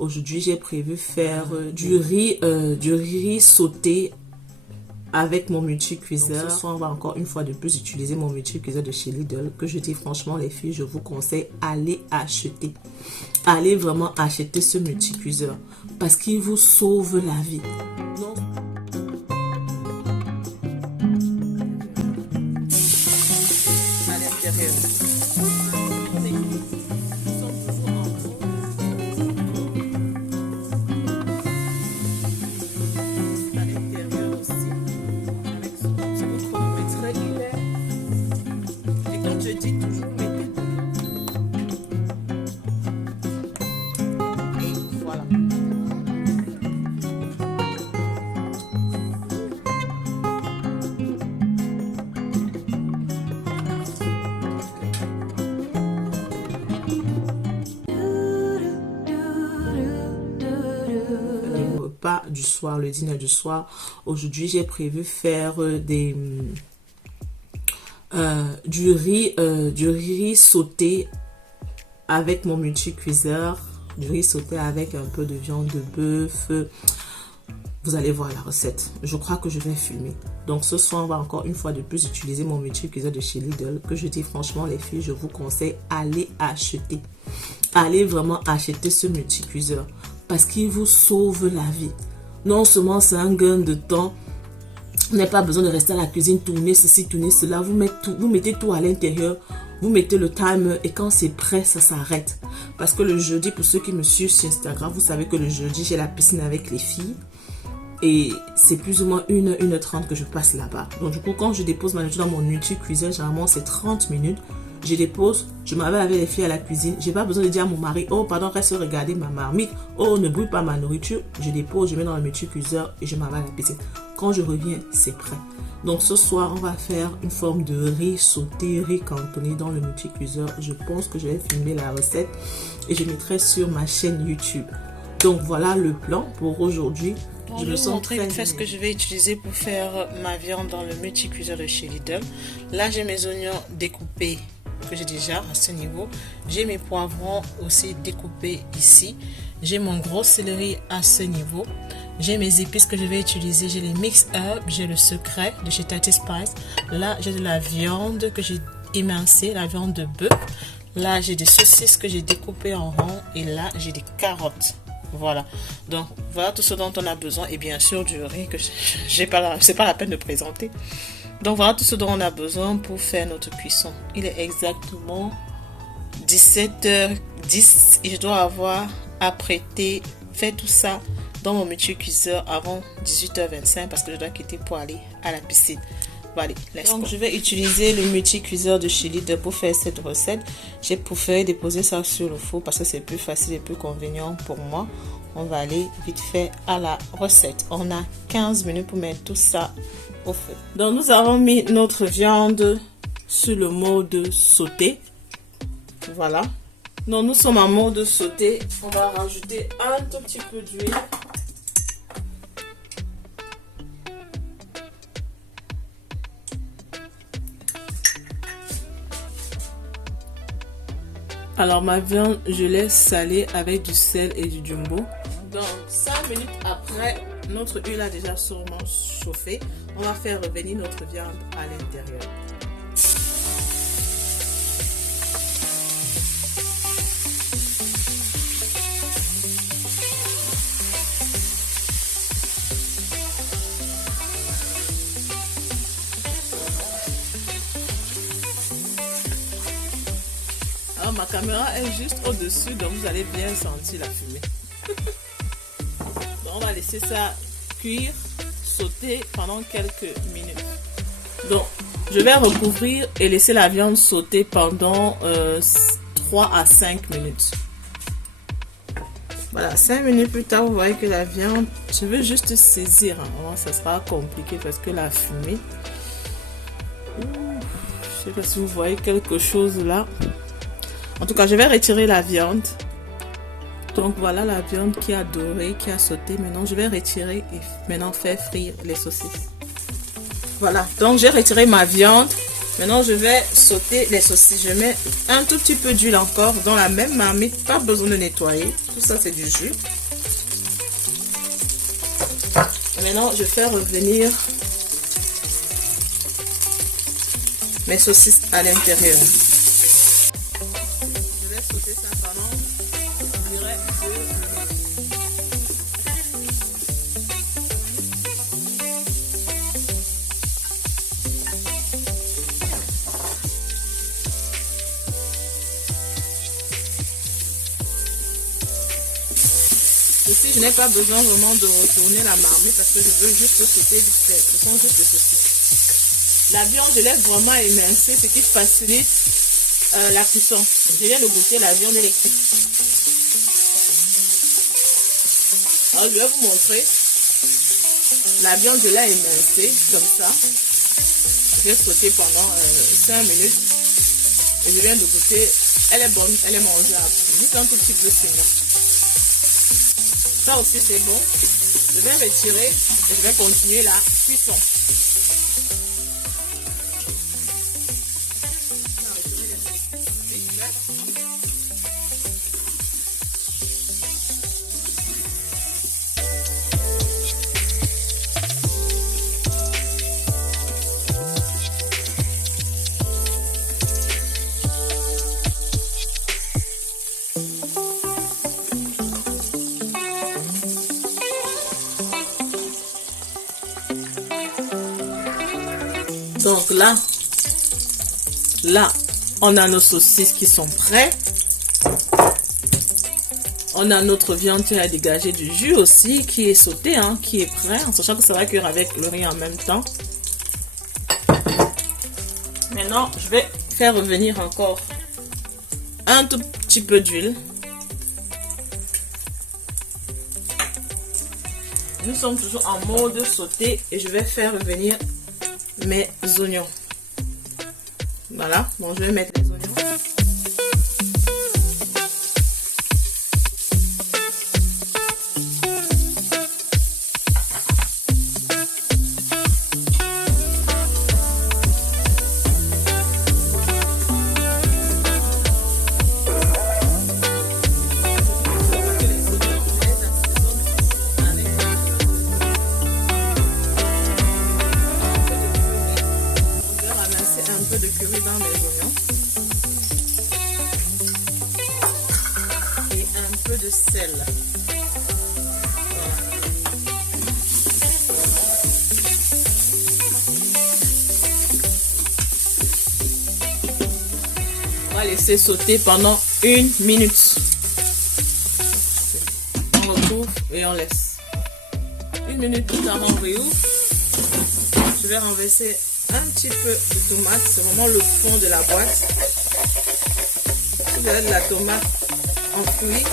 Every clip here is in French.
Aujourd'hui, j'ai prévu faire du riz sauté avec mon multi-cuiseur. Ce soir, on va encore une fois de plus utiliser mon multi-cuiseur de chez Lidl que je dis franchement les filles, je vous conseille, allez acheter. Allez vraiment acheter ce multi-cuiseur parce qu'il vous sauve la vie. Non. À l'intérieur. Pas du soir, le dîner du soir. Aujourd'hui, j'ai prévu faire du riz sauté avec mon multi-cuiseur, du riz sauté avec un peu de viande de bœuf. Vous allez voir la recette. Je crois que je vais filmer. Donc ce soir, on va encore une fois de plus utiliser mon multi-cuiseur de chez Lidl que je dis franchement les filles, je vous conseille, allez acheter. Allez vraiment acheter ce multi-cuiseur parce qu'il vous sauve la vie. Non seulement c'est un gain de temps, vous n'avez pas besoin de rester à la cuisine, tourner ceci, tourner cela, vous mettez tout à l'intérieur, vous mettez le timer et quand c'est prêt, ça s'arrête. Parce que le jeudi, pour ceux qui me suivent sur Instagram, vous savez que le jeudi, j'ai la piscine avec les filles. Et c'est plus ou moins 1h30 que je passe là-bas. Donc du coup, quand je dépose ma nourriture dans mon multi-cuiseur, généralement c'est 30 minutes. Je dépose, je m'avais avec les filles à la cuisine. J'ai pas besoin de dire à mon mari, oh pardon, reste regarder ma marmite. Oh, ne brûle pas ma nourriture. Je dépose, je mets dans le multi-cuiseur et je m'en vais à la piscine. Quand je reviens, c'est prêt. Donc ce soir, on va faire une forme de riz sauté, riz cantonné dans le multi-cuiseur. Je pense que je vais filmer la recette et je mettrai sur ma chaîne YouTube. Donc voilà le plan pour aujourd'hui. Je vais vous montrer vite fait ce que je vais utiliser pour faire ma viande dans le multi-cuiseur de chez Lidl. Là, j'ai mes oignons découpés que j'ai déjà à ce niveau. J'ai mes poivrons aussi découpés ici. J'ai mon gros céleri à ce niveau. J'ai mes épices que je vais utiliser. J'ai les mix herbs, j'ai le secret de chez Tati Spice. Là, j'ai de la viande que j'ai émincée, la viande de bœuf. Là, j'ai des saucisses que j'ai découpées en rond. Et là, j'ai des carottes. Voilà, donc voilà tout ce dont on a besoin et bien sûr du riz que c'est pas la peine de présenter. Donc voilà tout ce dont on a besoin pour faire notre cuisson. Il est exactement 17h10 et je dois avoir apprêté, fait tout ça dans mon multi-cuiseur avant 18h25 parce que je dois quitter pour aller à la piscine. Voilà, donc je vais utiliser le multi-cuiseur de chez Lidl pour faire cette recette. J'ai préféré déposer ça sur le four parce que c'est plus facile et plus convenient pour moi. On va aller vite fait à la recette. On a 15 minutes pour mettre tout ça au feu. Donc nous avons mis notre viande sur le mode sauté. Voilà. Donc nous sommes en mode sauté. On va rajouter un tout petit peu d'huile. Alors ma viande, je laisse saler avec du sel et du jumbo. Donc 5 minutes après, notre huile a déjà sûrement chauffé. On va faire revenir notre viande à l'intérieur. Alors ma caméra est juste au-dessus, donc vous allez bien sentir la fumée. Donc on va laisser ça cuire, sauter pendant quelques minutes. Donc je vais recouvrir et laisser la viande sauter pendant 3 à 5 minutes. Voilà, 5 minutes plus tard, vous voyez que la viande, je veux juste saisir. Hein. Ça sera compliqué parce que la fumée... je sais pas si vous voyez quelque chose là. En tout cas, je vais retirer la viande. Donc voilà la viande qui a doré, qui a sauté. Maintenant, je vais retirer et maintenant faire frire les saucisses. Voilà, donc j'ai retiré ma viande. Maintenant, je vais sauter les saucisses. Je mets un tout petit peu d'huile encore dans la même marmite. Pas besoin de nettoyer. Tout ça, c'est du jus. Et maintenant, je fais revenir mes saucisses à l'intérieur. Je vais sauter ça pendant, je dirais, 2 minutes. Ici, je n'ai pas besoin vraiment de retourner la marmite parce que je veux juste sauter vite fait. Ce sont juste des saucisses. La viande, je laisse vraiment émincer, ce qui facilite la cuisson. Je viens de goûter la viande électrique. Alors, je vais vous montrer. La viande, je l'ai émincée comme ça. Je vais sauter pendant 5 minutes. Et je viens de goûter. Elle est bonne, elle est mangeable. Juste un tout petit peu saignant. Ça aussi c'est bon. Je vais retirer et je vais continuer la cuisson. Donc là, on a nos saucisses qui sont prêtes. On a notre viande qui a dégagé du jus aussi, qui est sautée, hein, qui est prêt, en sachant que ça va cuire avec le riz en même temps. Maintenant, je vais faire revenir encore un tout petit peu d'huile. Nous sommes toujours en mode sauté et je vais faire revenir mes oignons. Voilà, bon, je vais mettre les oignons. De curry dans mes oignons et un peu de sel. Voilà. On va laisser sauter pendant 1 minute. On retrouve et on laisse. 1 minute plus tard, on réouvre. Je vais renverser un petit peu de tomate, c'est vraiment le fond de la boîte. Si vous avez de la tomate en fruits,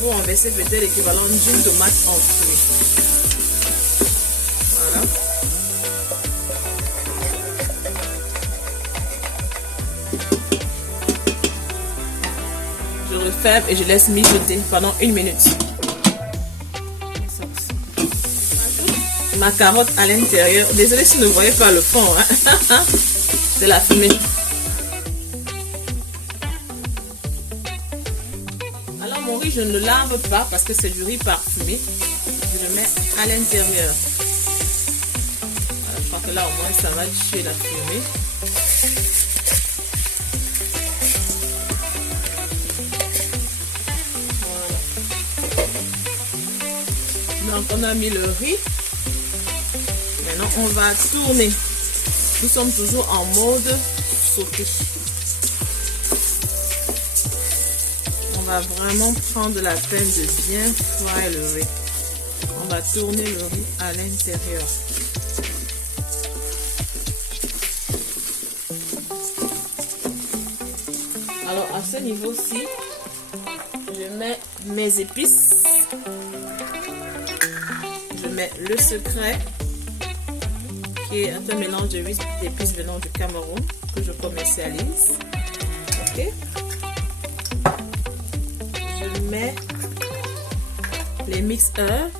vous renversez peut-être l'équivalent d'une tomate en fruits. Voilà. Je referme et je laisse mijoter pendant 1 minute. Ma carotte à l'intérieur. Désolée si vous ne voyez pas le fond. Hein? C'est la fumée. Alors mon riz, je ne le lave pas parce que c'est du riz parfumé. Je le mets à l'intérieur. Je crois que là au moins ça va tuer la fumée. Voilà. Donc on a mis le riz. Maintenant, on va tourner. Nous sommes toujours en mode sauté. On va vraiment prendre la peine de bien frire le riz. On va tourner le riz à l'intérieur. Alors, à ce niveau-ci, je mets mes épices. Je mets le secret, qui est un mélange de 8 épices venant du Cameroun que je commercialise. Ok. Je mets les mix herbs,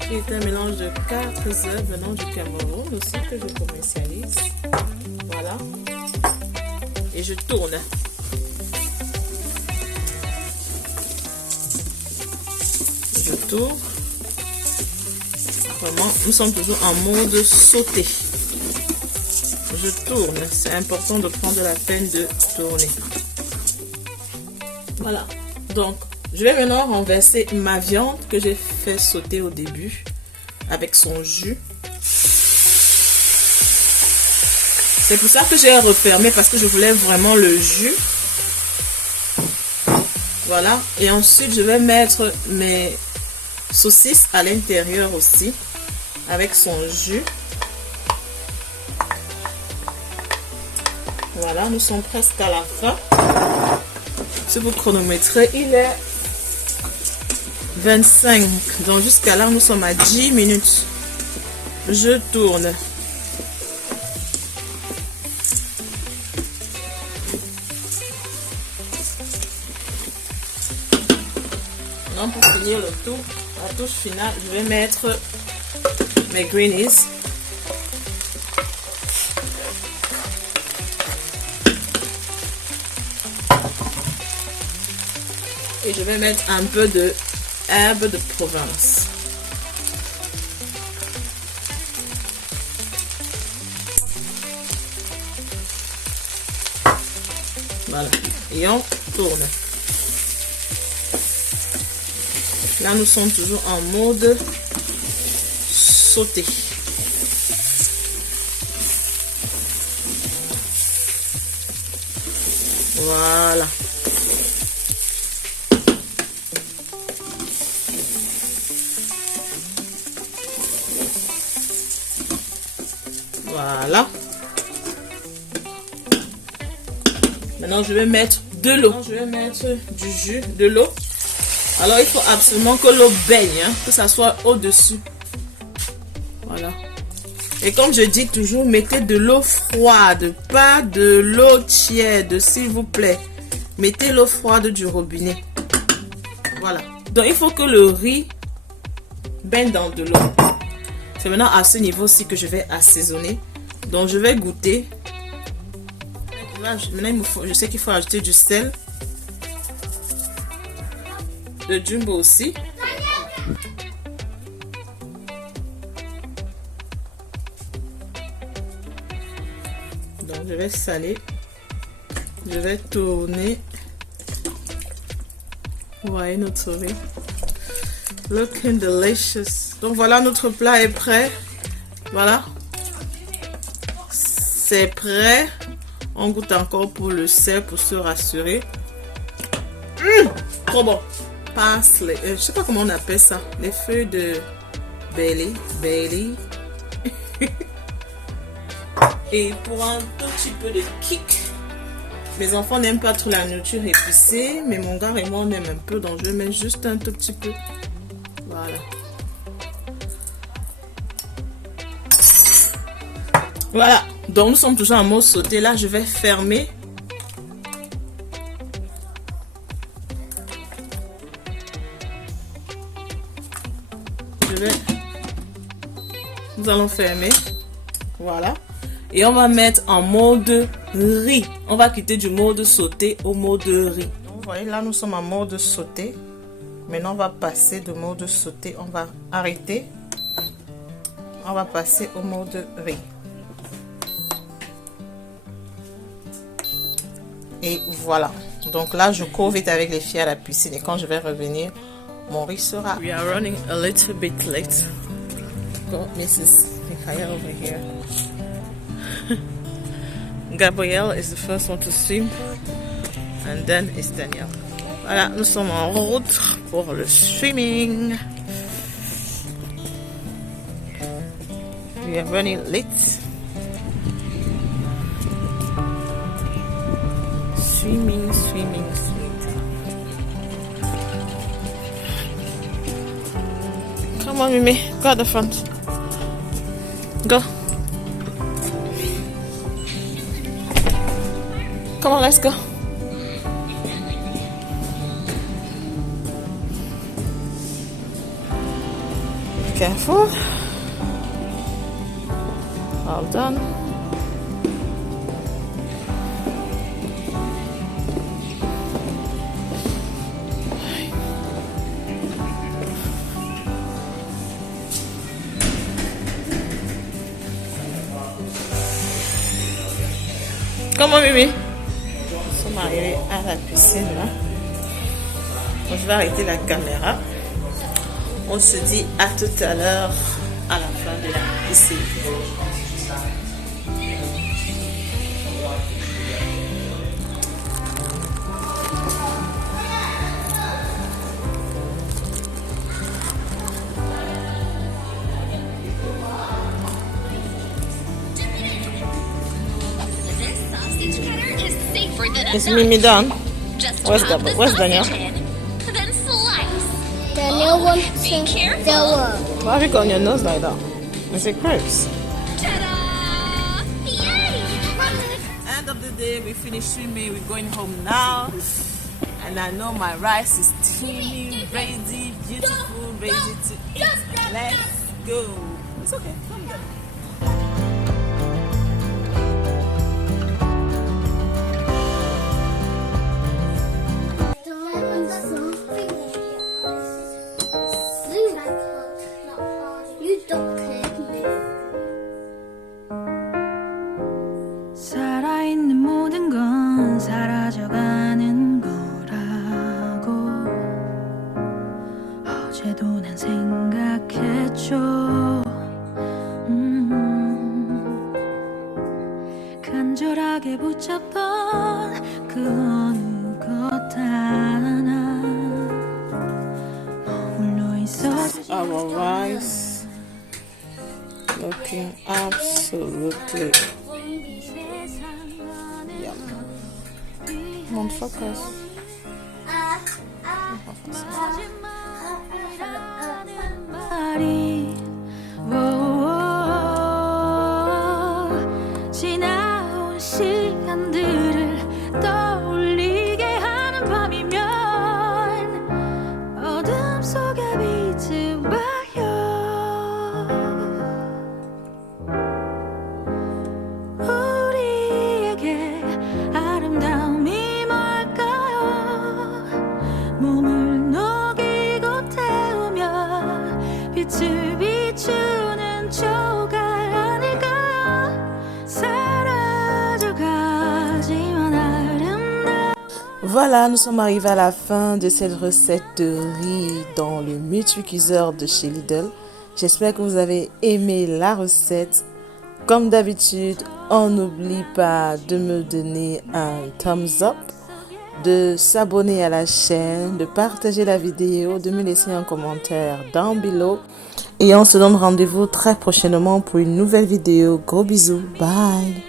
qui est un mélange de 4 herbes venant du Cameroun aussi que je commercialise. Voilà. et je tourne. Je tourne. Vraiment, nous sommes toujours en mode sauté. Je tourne. C'est important de prendre la peine de tourner. Voilà. Donc, je vais maintenant renverser ma viande que j'ai fait sauter au début avec son jus. C'est pour ça que j'ai refermé parce que je voulais vraiment le jus. Voilà. Et ensuite, je vais mettre mes saucisses à l'intérieur aussi avec son jus. Voilà, nous sommes presque à la fin. Si vous chronométrez, il est 25. Donc jusqu'à là, nous sommes à 10 minutes. Je tourne. Maintenant, pour finir le tout, la touche finale, je vais mettre mes greenies. Et je vais mettre un peu de herbe de Provence. Voilà. Et on tourne. Là, nous sommes toujours en mode sauté. Voilà. Voilà. Maintenant, je vais mettre de l'eau. Je vais mettre du jus, de l'eau. Alors, il faut absolument que l'eau baigne, hein, que ça soit au-dessus. Voilà. Et comme je dis toujours, mettez de l'eau froide, pas de l'eau tiède, s'il vous plaît. Mettez l'eau froide du robinet. Voilà. Donc, il faut que le riz baigne dans de l'eau. C'est maintenant à ce niveau-ci que je vais assaisonner. Donc, je vais goûter. Maintenant, je sais qu'il faut ajouter du sel. Le jumbo aussi. Donc, je vais saler. Je vais tourner. Vous voyez notre riz. Looking delicious. Donc, voilà, notre plat est prêt. Voilà. C'est prêt. On goûte encore pour le sel pour se rassurer. Trop bon. Parsley. Je sais pas comment on appelle ça. Les feuilles de Bailey. Et pour un tout petit peu de kick. Mes enfants n'aiment pas trop la nourriture épicée. Mais mon gars et moi on aime un peu. Donc je mets juste un tout petit peu. Voilà. Voilà. Donc nous sommes toujours en mode sauté. Là je vais fermer. Nous allons fermer. Voilà. Et on va mettre en mode riz. On va quitter du mode sauté au mode riz. Vous voyez là nous sommes en mode sauté. Maintenant on va passer de mode sauté. On va arrêter. On va passer au mode riz. Et voilà. Donc là je cours vite avec les filles à la piscine. Et quand je vais revenir, mon riz sera. We are running a little bit late. Got Mrs. Mikaya over here. Gabrielle is the first one to swim. And then it's Daniel. Voilà, nous sommes en route pour le swimming. We are running late. Swimming. Come on, Mimi. Go at the front. Go. Come on, let's go. Careful. All done. Comment, Mimi? Nous sommes arrivés à la piscine. Là. Donc, je vais arrêter la caméra. On se dit à tout à l'heure à la fin de la piscine. Is Mimi done? Where's Daniel? Then slice. Daniel wants to go. Why have you got on your nose like that? Is it crepes? Ta-da! Yay! End of the day, we finished swimming. We're going home now. And I know my rice is steaming, ready, beautiful, ready to eat. Let's go. It's okay. Come here. You don't care me. 살아있는 모든 건 사라져가는 거라고 어제도 난 생각했죠. 간절하게 붙잡던 그 어느 것 하나 머물러 있어주지 Our rice looking absolutely yum. Come on, focus. 마지막이라는 말이 지나온 시간들을 떠올리게 하는 밤이면 어둠 속에 빛을 봐요. 우리에게 아름다움이 뭘까요? 몸을 녹이고 태우며 빛을 비추는 조각 아닐까요? 사라져가지만 아름다워. Voilà, nous sommes arrivés à la fin de cette recette de riz dans le multicuiseur de chez Lidl. J'espère que vous avez aimé la recette. Comme d'habitude, on n'oublie pas de me donner un thumbs up, de s'abonner à la chaîne, de partager la vidéo, de me laisser un commentaire down below. Et on se donne rendez-vous très prochainement pour une nouvelle vidéo. Gros bisous, bye!